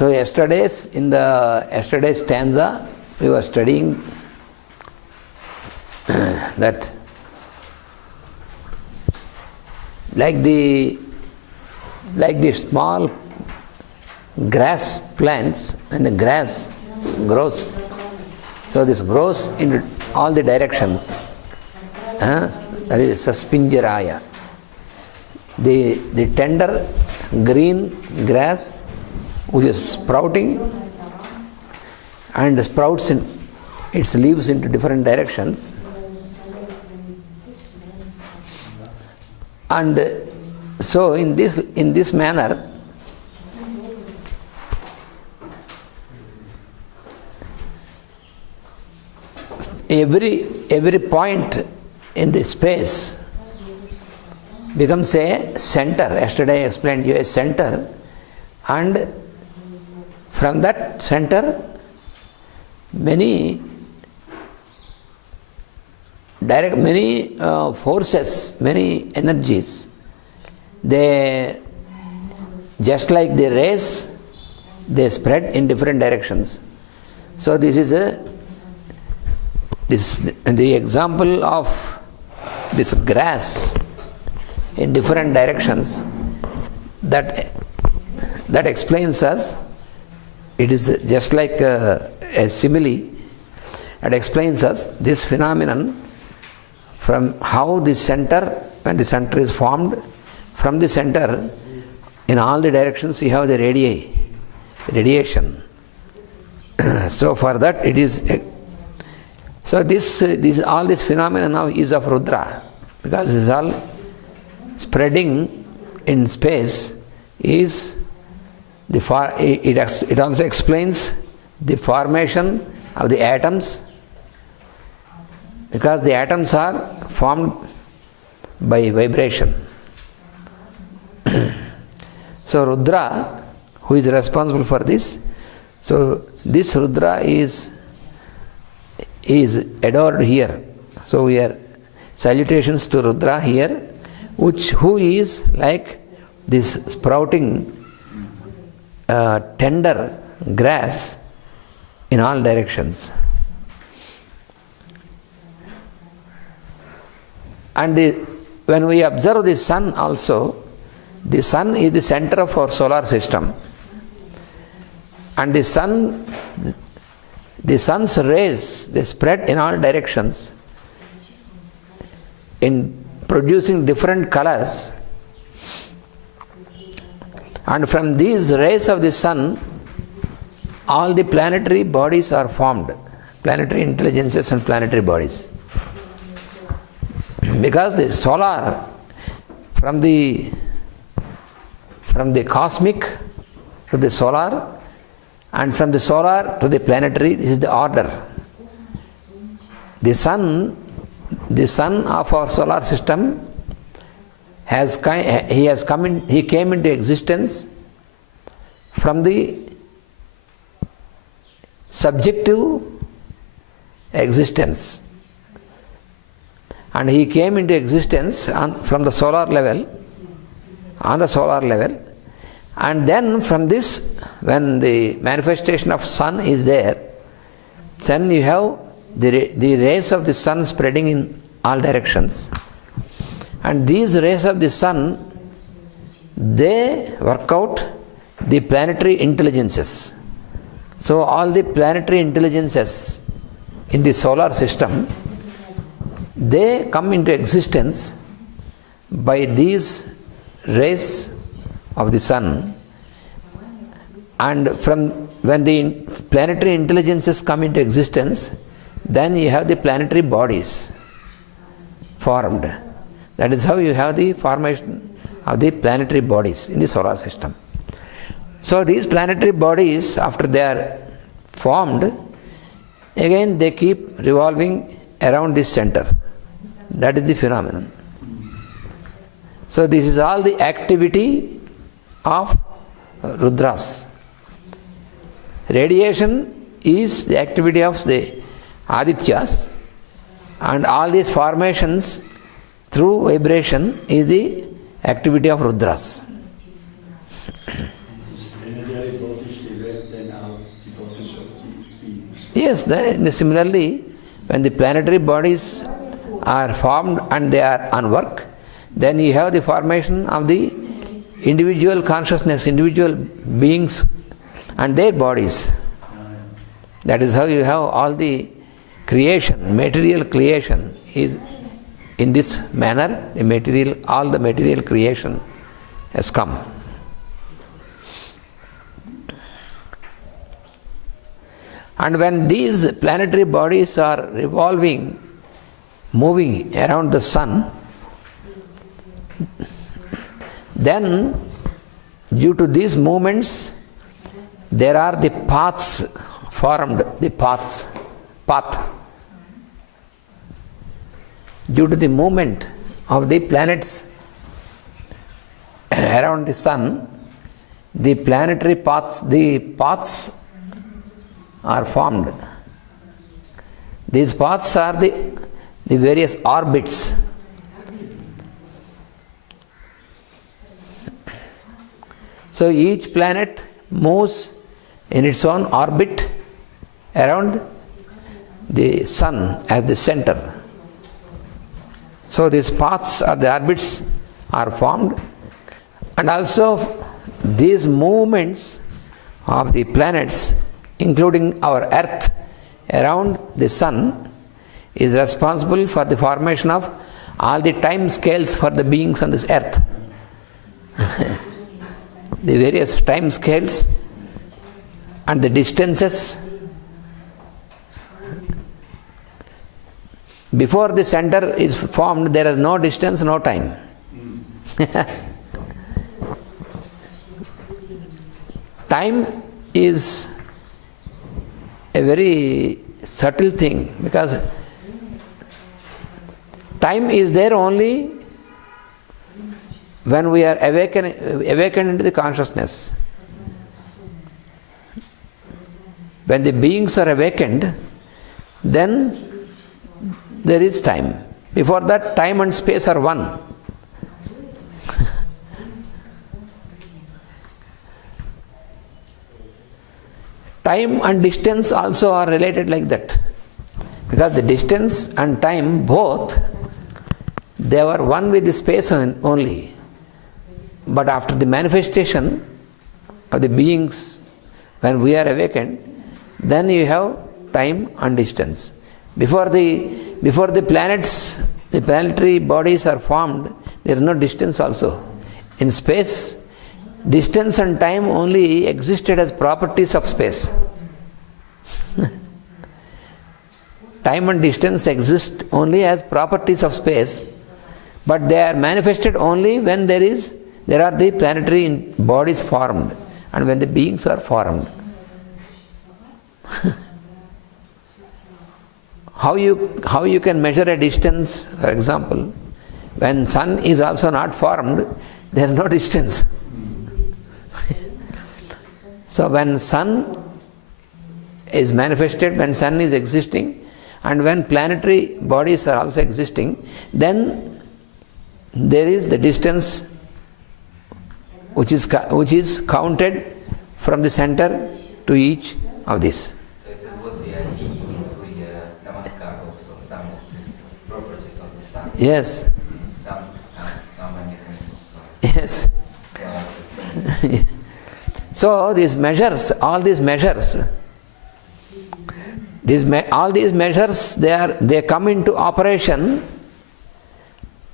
So in the yesterday's stanza, we were studying that like the small grass plants, and the grass grows. So this grows in all the directions. That is Saspinjaraya. The tender green grass which is sprouting and sprouts its leaves into different directions. And so in this manner, every point in the space becomes a center. Yesterday I explained you a center, and from that center many forces, many energies, they just like the rays, they spread in different directions. So this is the example of this grass in different directions that explains us. It is just like a simile that explains us this phenomenon from how the center, when the center is formed, from the center in all the directions you have the radiation. So for that it is. So all this phenomenon now is of Rudra, because it is all spreading in space. It also explains the formation of the atoms, because the atoms are formed by vibration. So Rudra, who is responsible for this, so this Rudra is adored here. So we are salutations to Rudra here, who is like this sprouting tender grass in all directions. And when we observe the sun also, the sun is the center of our solar system. And the sun's rays, they spread in all directions in producing different colors. And from these rays of the sun, all the planetary bodies are formed, planetary intelligences and planetary bodies. Because the solar, from the cosmic to the solar, and from the solar to the planetary, this is the order. The sun of our solar system he came into existence from the subjective existence, and he came into existence from the solar level, on the solar level. And then from this, when the manifestation of sun is there, then you have the rays of the sun spreading in all directions. And these rays of the sun, they work out the planetary intelligences. So all the planetary intelligences in the solar system, they come into existence by these rays of the sun. And when the planetary intelligences come into existence, then you have the planetary bodies formed. That is how you have the formation of the planetary bodies in the solar system. So these planetary bodies, after they are formed, again they keep revolving around this center. That is the phenomenon. So this is all the activity of Rudras. Radiation is the activity of the Adityas, and all these formations through vibration is the activity of Rudras. Planetary bodies, Yes, similarly, when the planetary bodies are formed and they are on work, then you have the formation of the individual consciousness, individual beings and their bodies. That is how you have all the creation, material creation is in this manner, all the material creation has come. And when these planetary bodies are revolving, moving around the sun, then due to these movements, there are the paths formed, path. Due to the movement of the planets around the sun, the planetary paths are formed. These paths are the various orbits. So each planet moves in its own orbit around the sun as the center. So these paths or the orbits are formed, and also these movements of the planets, including our earth around the sun, is responsible for the formation of all the time scales for the beings on this earth. The various time scales and the distances. Before the center is formed, there is no distance, no time. Time is a very subtle thing, because time is there only when we are awakened into the consciousness. When the beings are awakened, then there is time. Before that, time and space are one. Time and distance also are related like that, because the distance and time both, they were one with the space only. But after the manifestation of the beings, when we are awakened, then you have time and distance. Before the planets, the planetary bodies are formed, there is no distance also. In space, distance and time only existed as properties of space. Time and distance exist only as properties of space, but they are manifested only when there are the planetary bodies formed and when the beings are formed. How you can measure a distance, for example, when sun is also not formed, there is no distance. So when sun is manifested, when sun is existing, and when planetary bodies are also existing, then there is the distance which is counted from the center to each of these. So it is what we are seeing in Surya Namaskar also, some of these properties of the sun. Yes. Some mechanisms. Yes. So all these measures, they come into operation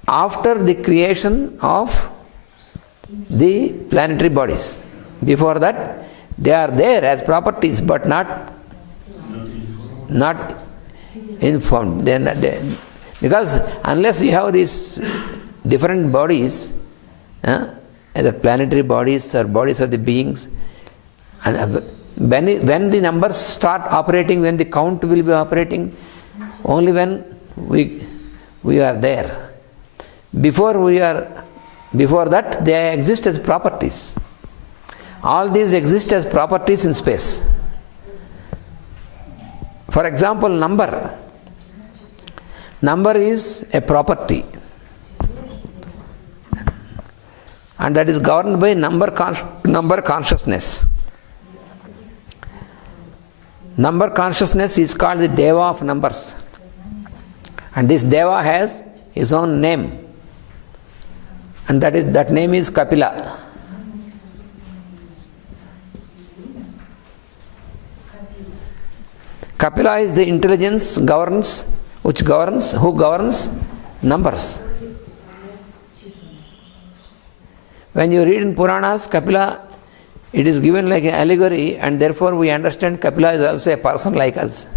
after the creation of the planetary bodies. Before that, they are there as properties, but not informed. Because unless you have these different bodies, either planetary bodies or bodies of the beings, and when the numbers start operating, when the count will be operating, only when we are there. Before that, they exist as properties. All these exist as properties in space. For example, number. Number is a property, and that is governed by number consciousness. Number consciousness is called the Deva of numbers. And this Deva has his own name. And that name is Kapila. Kapila is the intelligence who governs numbers. When you read in Puranas, Kapila, it is given like an allegory, and therefore we understand Kapila is also a person like us.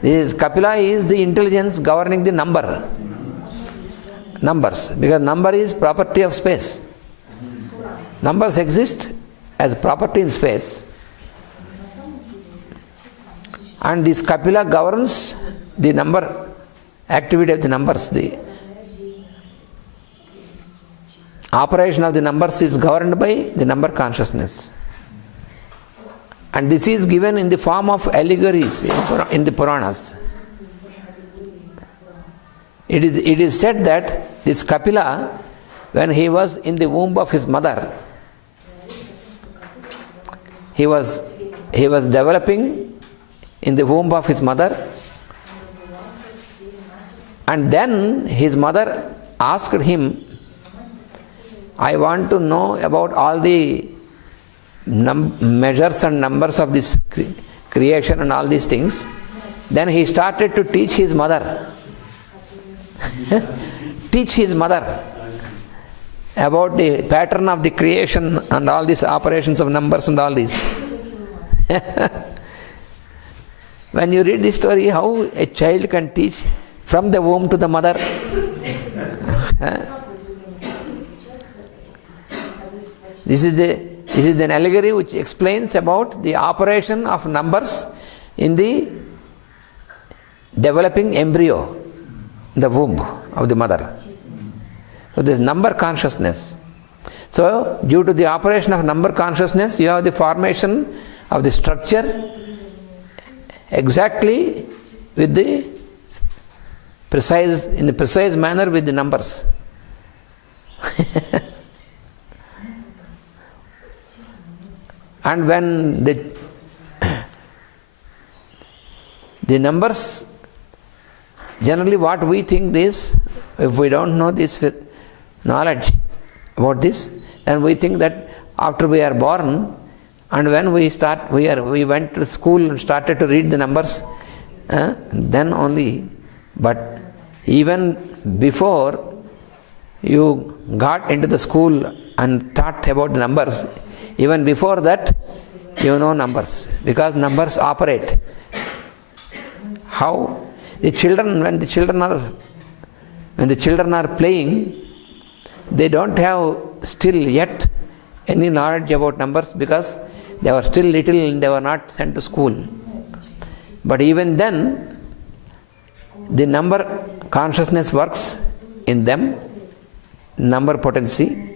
Kapila is the intelligence governing the numbers, because number is property of space. Numbers exist as property in space, and this Kapila governs the number activity of the numbers. The operation of the numbers is governed by the number consciousness. And this is given in the form of allegories in the Puranas. It is said that this Kapila, when he was in the womb of his mother, he was developing in the womb of his mother, and then his mother asked him, I want to know about all the measures and numbers of this creation and all these things. Then he started to teach his mother. Teach his mother about the pattern of the creation and all these operations of numbers and all these. When you read this story, how a child can teach from the womb to the mother. This is an allegory which explains about the operation of numbers in the developing embryo, the womb of the mother. So this number consciousness. So due to the operation of number consciousness, you have the formation of the structure exactly with the precise manner with the numbers. And when the numbers, generally what we think is, if we don't know this with knowledge about this, then we think that after we are born, and when we went to school and started to read the numbers, then only. But even before you got into the school and taught about the numbers, even before that, you know numbers, because numbers operate. How? When the children are playing, they don't have still yet any knowledge about numbers because they were still little and they were not sent to school. But even then, the number consciousness works in them, number potency.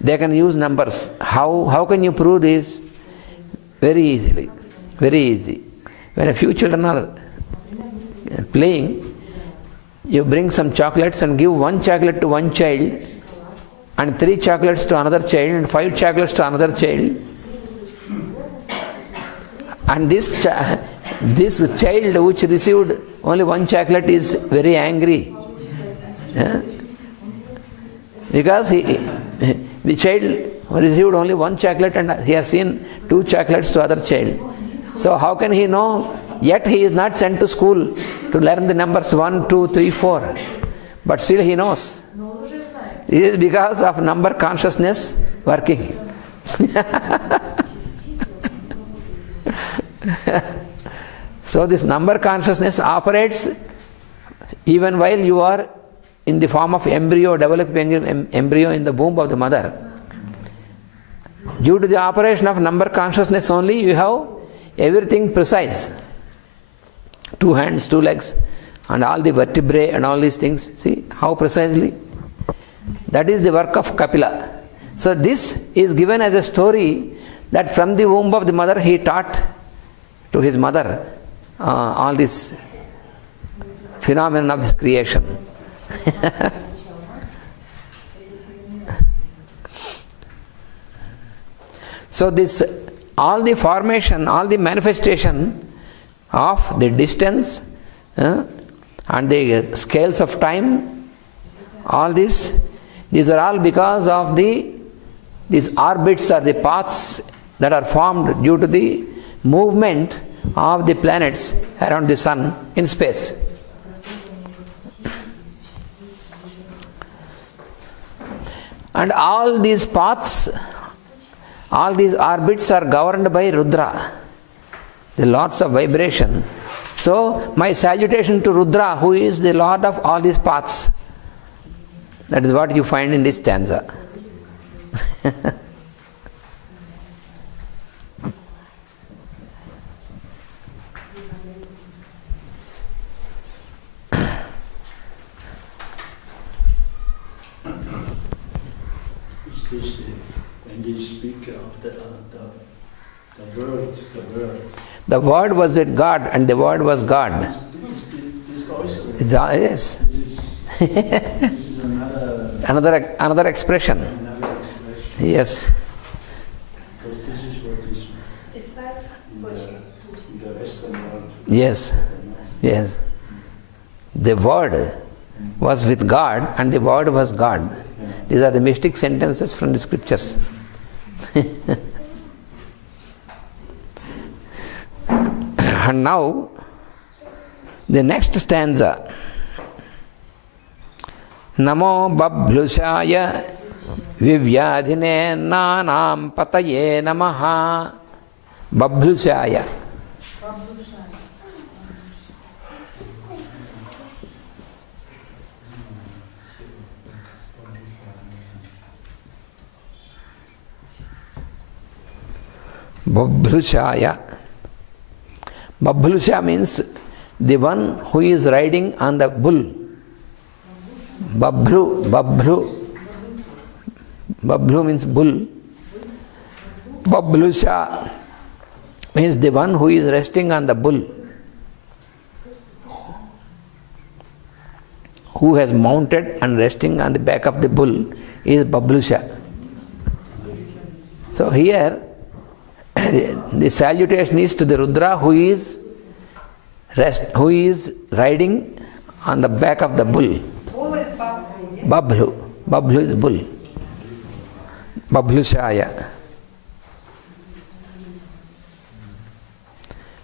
They can use numbers. How can you prove this? Very easily. Very easy. When a few children are playing, you bring some chocolates and give one chocolate to one child, and 3 chocolates to another child, and 5 chocolates to another child. And this child which received only 1 chocolate is very angry. Because the child received only 1 chocolate and he has seen 2 chocolates to other child. So how can he know? Yet he is not sent to school to learn the numbers 1, 2, 3, 4. But still he knows. This is because of number consciousness working. So this number consciousness operates even while you are in the form of embryo, developing embryo in the womb of the mother. Due to the operation of number consciousness only, you have everything precise. 2 hands, 2 legs, and all the vertebrae and all these things. See how precisely? That is the work of Kapila. So this is given as a story that from the womb of the mother he taught to his mother all this phenomenon of this creation. So this, all the formation, all the manifestation of the distance and the scales of time, all this, these are all because of these orbits or the paths that are formed due to the movement of the planets around the sun in space. And all these paths, all these orbits are governed by Rudra, the lords of vibration. So, my salutation to Rudra, who is the lord of all these paths. That is what you find in this stanza. When they speak of the word, The word was with God and the word was God. this also. Yes. This is Another expression. another expression. Yes. Because this is what is in the Western world. Yes. Yes. The word was with God and the word was God. These are the mystic sentences from the scriptures. And now, the next stanza. Namo babhlusaya vivyadhine nanam pataye namaha. Babhlusaya. Babhlusaya. Babhlusha means the one who is riding on the bull. Babhlu means bull. Babhlusha means the one who is resting on the bull. Who has mounted and resting on the back of the bull is Babhlusha. So here, the salutation is to the Rudra who is riding on the back of the bull. Babhlu. Babhlu is bull. Babhlushaya.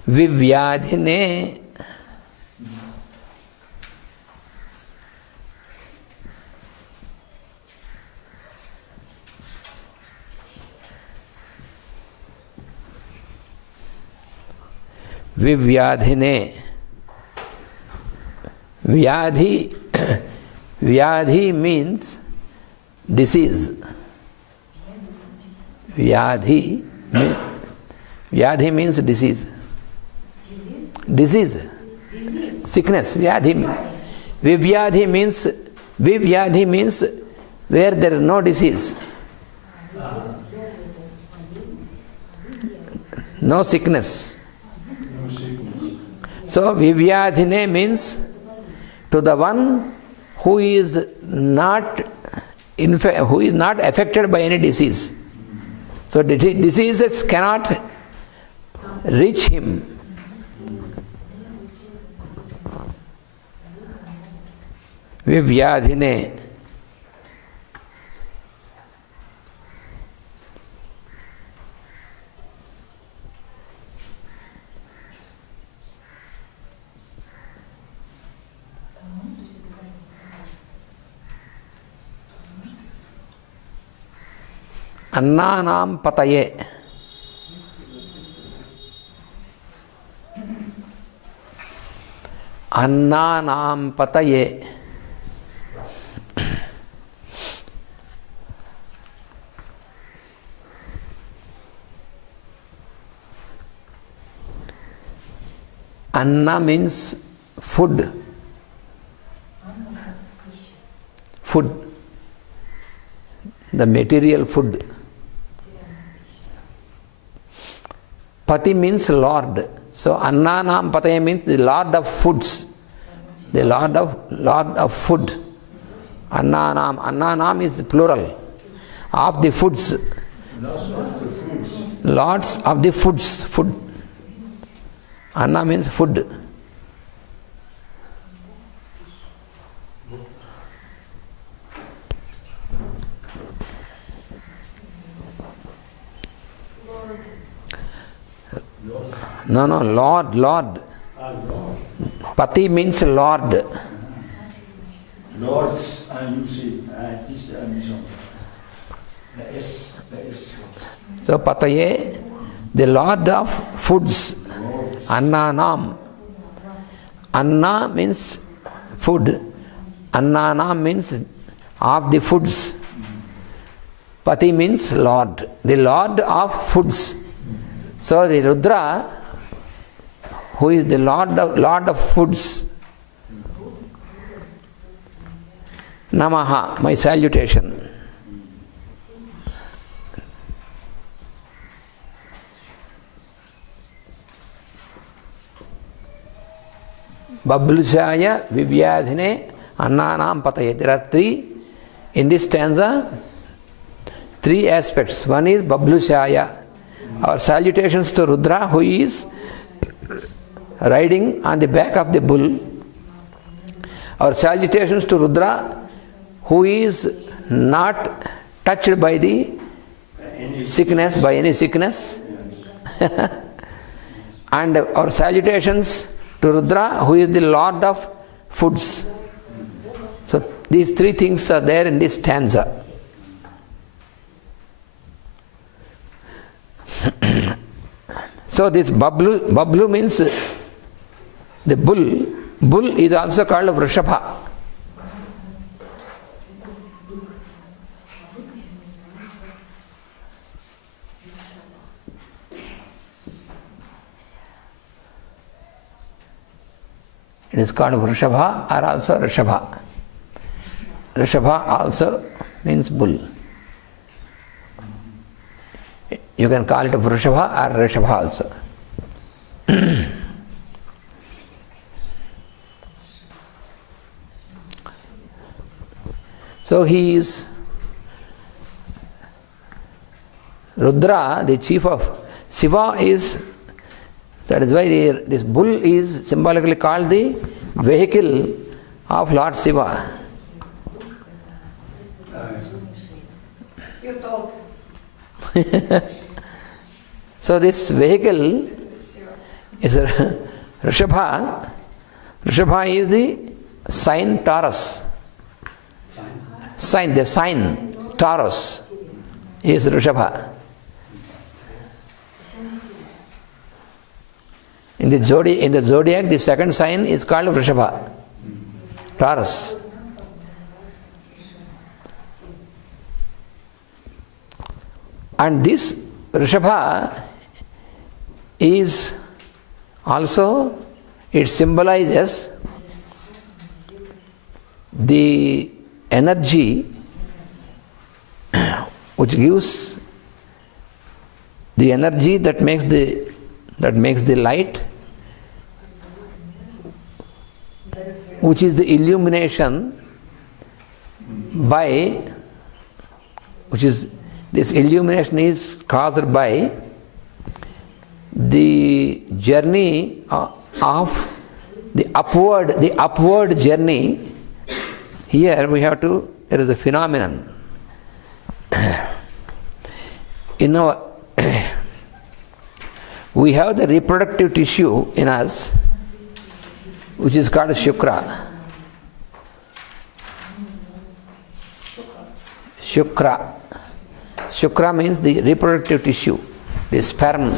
Vivyadhine. Vivyadhine. Vyadhi means disease. Vyadhi means disease. Disease. Sickness. Vivyadhi means where there is no disease. No sickness. So Vivyadhine means to the one who is not affected by any disease. So diseases cannot reach him. Vivyadhine. Annanam pataye. Annanam pataye. Anna means food. Food. The material food. Pati means Lord. So Annanam Pataya means the Lord of foods. The Lord of food. Annanam is plural of the foods. Lots of the foods. Lots of the foods. Food. Anna means food. No, Lord. Lord. Pati means Lord. Lords, and you see, this and so. The S. So Pataye, the Lord of foods. Annanam. Anna means food. Annanam means of the foods. Pati means Lord. The Lord of foods. So the Rudra, who is the Lord of foods. Namaha, my salutation. Bablusaya Vivyadhine Annanam Pataye. There are three in this stanza, three aspects. One is Bablusaya, our salutations to Rudra, who is riding on the back of the bull. Our salutations to Rudra, who is not touched by the sickness, by any sickness. And our salutations to Rudra, who is the Lord of foods. So these three things are there in this stanza. So this Bablu means the bull. Bull is also called Vrishabha. It is called Vrishabha or also Rishabha. Rishabha also means bull. You can call it Vrishabha or Rishabha also. So he is Rudra, the chief of Shiva is, that is why this bull is symbolically called the vehicle of Lord Shiva. You talk. So this vehicle is Rishabha. Rishabha is the sign Taurus. The sign Taurus is Rishabha. In the zodiac, the second sign is called Vrishabha, Taurus. And this Rishabha is also, it symbolizes the energy which gives the energy that makes the light, which is the illumination this illumination is caused by the journey of the upward journey. Here there is a phenomenon. We have the reproductive tissue in us, which is called Shukra. Shukra means the reproductive tissue, the sperm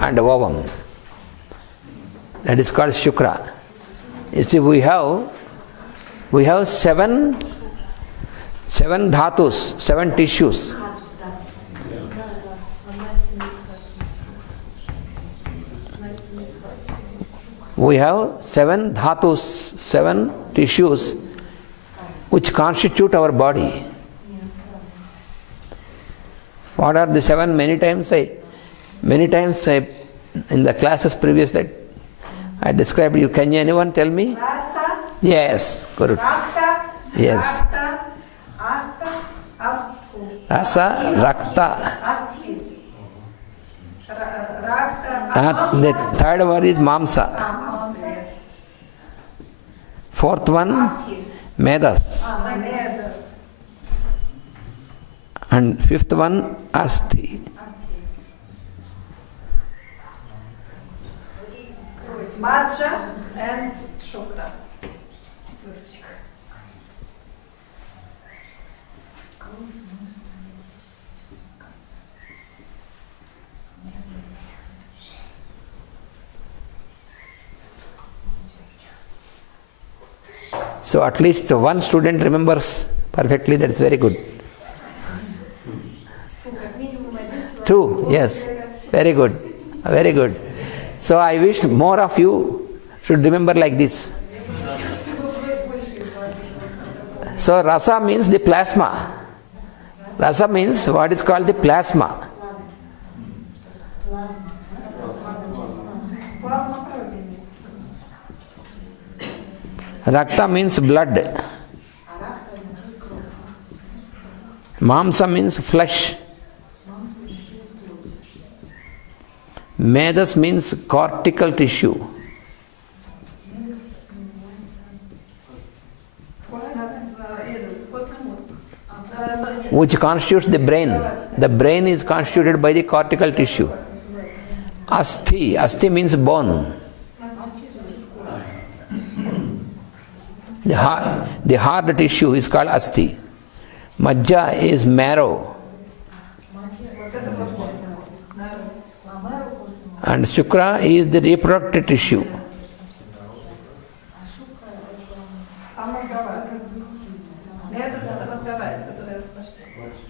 and ovum. That is called Shukra. You see, we have seven dhatus, seven tissues. We have seven dhatus, seven tissues which constitute our body. What are the seven? Many times I in the classes previously I described you. Can anyone tell me? Rasa, Yes, Guru. Rakta, Yes. Rakta, Asta, Astu. Rasa, Rakta. Asti. Rakta. The third word is Mamsa. Mamsa, yes. Fourth one, Asti. Medas. Medas. And fifth one, Asti. Madja and Shukra. So at least one student remembers perfectly, that's very good. Two, yes. Very good. Very good. So I wish more of you should remember like this. So rasa means the plasma. Rasa means what is called the plasma. Rakta means blood. Mamsa means flesh. Medas means cortical tissue. Which constitutes the brain. The brain is constituted by the cortical tissue. Asti. Asti means bone. The hard tissue is called asti. Majja is marrow. And shukra is the reproductive tissue.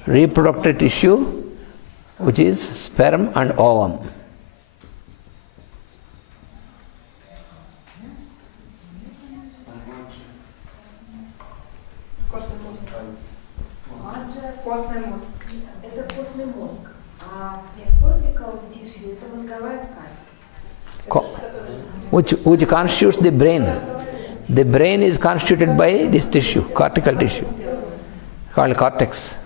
Reproductive tissue, which is sperm and ovum. Костный мозг. Это костный мозг. А cortical tissue это мозговая ткань. Which constitutes the brain. The brain is constituted by this tissue, cortical tissue, called cortex.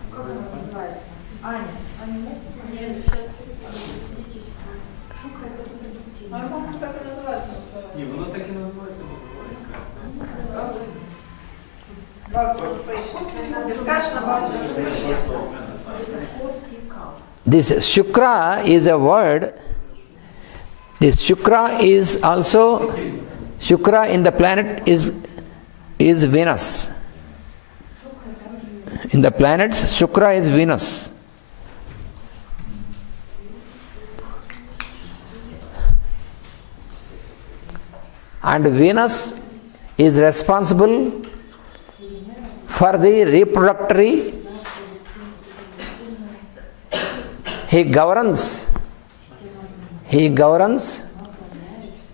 This Shukra is a word. This Shukra is also, Shukra in the planet is Venus. In the planets, Shukra is Venus. And Venus is responsible for the reproductory. He governs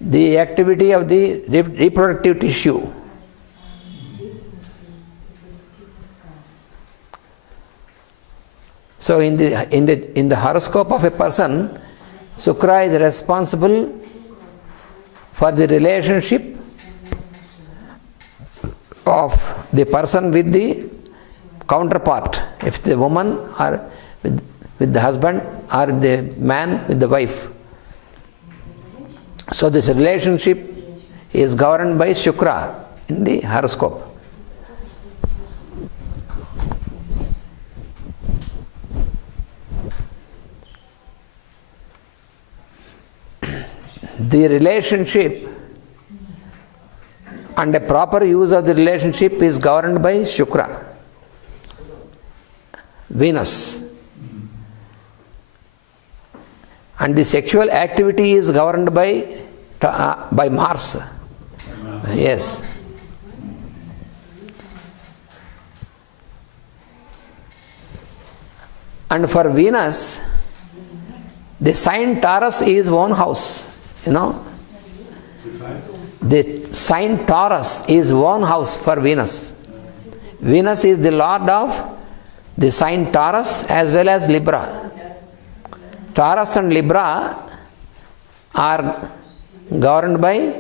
the activity of the reproductive tissue. So in the horoscope of a person, Shukra is responsible for the relationship of the person with the counterpart. If the woman or with the husband or the man with the wife. So this relationship is governed by Shukra in the horoscope. The relationship and a proper use of the relationship is governed by Shukra, Venus. And the sexual activity is governed by Mars. Yes. And for Venus, the sign Taurus is one house. You know? The sign Taurus is one house for Venus. Venus is the lord of the sign Taurus as well as Libra. Taurus and Libra are governed by